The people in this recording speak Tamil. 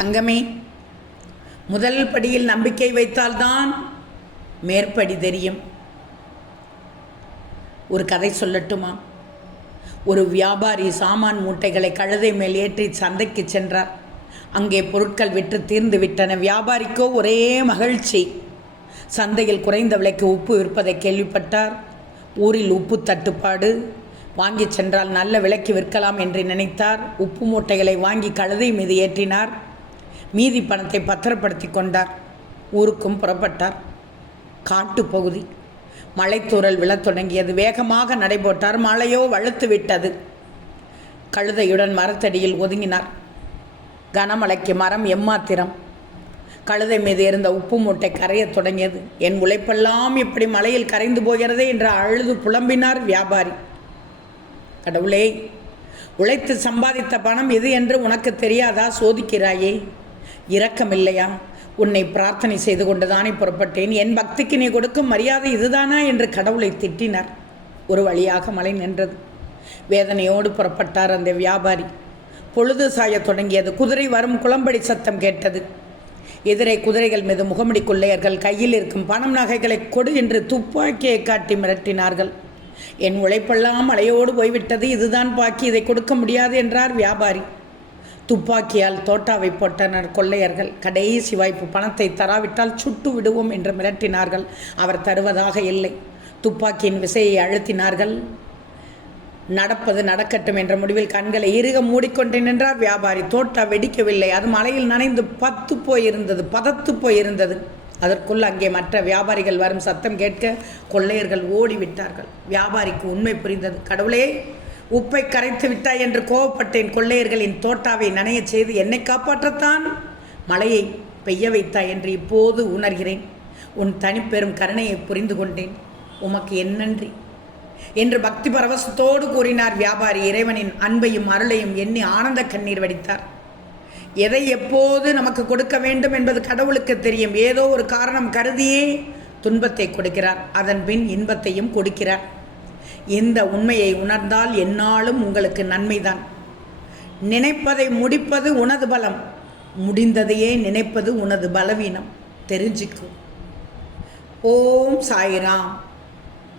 தங்கமே, முதல் படியில் நம்பிக்கை வைத்தால்தான் மேற்படி தெரியும். ஒரு கதை சொல்லட்டுமா? ஒரு வியாபாரி சாமான் மூட்டைகளை கழுதை மேல் ஏற்றி சந்தைக்கு சென்றார். அங்கே பொருட்கள் விற்று தீர்ந்து விட்டன. வியாபாரிக்கோ ஒரே மகிழ்ச்சி. சந்தையில் குறைந்த விலைக்கு உப்பு விற்பதை கேள்விப்பட்டார். ஊரில் உப்பு தட்டுப்பாடு, வாங்கி சென்றால் நல்ல விலைக்கு விற்கலாம் என்று நினைத்தார். உப்பு மூட்டைகளை வாங்கி கழுதை மீது ஏற்றினார். மீதி பணத்தை பத்திரப்படுத்தி கொண்டார். ஊருக்கும் புறப்பட்டார். காட்டு பகுதி. மழைத்தூறல் விழத் தொடங்கியது. வேகமாக நடைபோட்டார். மழையோ வழுத்து விட்டது. கழுதையுடன் மரத்தடியில் ஒதுங்கினார். கனமழைக்கு மரம் எம்மாத்திரம். கழுதை மீது இருந்த உப்பு மூட்டை கரையத் தொடங்கியது. என் உழைப்பெல்லாம் இப்படி மழையில் கரைந்து போகிறதே என்று அழுது புலம்பினார் வியாபாரி. கடவுளே, உழைத்து சம்பாதித்த பணம் இது என்று உனக்கு தெரியாதா? சோதிக்கிறாயே, இரக்கமில்லையா? உன்னை பிரார்த்தனை செய்து கொண்டுதானே புறப்பட்டேன். என் பக்திக்கு நீ கொடுக்கும் மரியாதை இதுதானா என்று கடவுளை திட்டினார். ஒரு வழியாக மழை நின்றது. வேதனையோடு புறப்பட்டார் அந்த வியாபாரி. பொழுது சாயத் தொடங்கியது. குதிரை வரும் குளம்படி சத்தம் கேட்டது. எதிரே குதிரைகள் மீது முகமுடி கொள்ளையர்கள் கையில் இருக்கும் பணம் நகைகளை கொடு என்று துப்பாக்கியை காட்டி மிரட்டினார்கள். என் உழைப்பெல்லாம் மழையோடு போய்விட்டது, இதுதான் பாக்கி, இதை கொடுக்க முடியாது என்றார் வியாபாரி. துப்பாக்கியால் தோட்டாவை போட்டனர் கொள்ளையர்கள். கடைசி வாய்ப்பு, பணத்தை தராவிட்டால் சுட்டு விடுவோம் என்று மிரட்டினார்கள். அவர் தருவதாக இல்லை. துப்பாக்கியின் விசையை அழுத்தினார்கள். நடப்பது நடக்கட்டும் என்ற முடிவில் கண்களை இறுக மூடிக்கொண்டு நின்றார் வியாபாரி. தோட்டா வெடிக்கவில்லை. அது மழையில் நனைந்து பதத்து போயிருந்தது. அதற்குள் அங்கே மற்ற வியாபாரிகள் வரும் சத்தம் கேட்க கொள்ளையர்கள் ஓடிவிட்டார்கள். வியாபாரிக்கு உண்மை புரிந்தது. கடவுளே, உப்பை கரைத்து விட்டாய் என்று கோபப்பட்டேன். கொள்ளையர்களின் தோட்டாவை நனையச் செய்து என்னை காப்பாற்றத்தான் மழையை பெய்ய வைத்தாய் என்று இப்போது உணர்கிறேன். உன் தனிப்பெரும் கருணையை புரிந்து கொண்டேன். உமக்கு என் நன்றி என்று பக்தி பரவசத்தோடு கூறினார் வியாபாரி. இறைவனின் அன்பையும் அருளையும் எண்ணி ஆனந்த கண்ணீர் வடித்தார். எதை எப்போது நமக்கு கொடுக்க வேண்டும் என்பது கடவுளுக்கு தெரியும். ஏதோ ஒரு காரணம் கருதியே துன்பத்தை கொடுக்கிறார். அதன் பின் இன்பத்தையும் கொடுக்கிறார். இந்த உண்மையை உணர்ந்தால் எந்நாளும் உங்களுக்கு நன்மைதான். நினைப்பதை முடிப்பது உனது பலம், முடிந்ததையே நினைப்பது உனது பலவீனம். தெரிஞ்சுக்கும். ஓம் சாய்ராம்.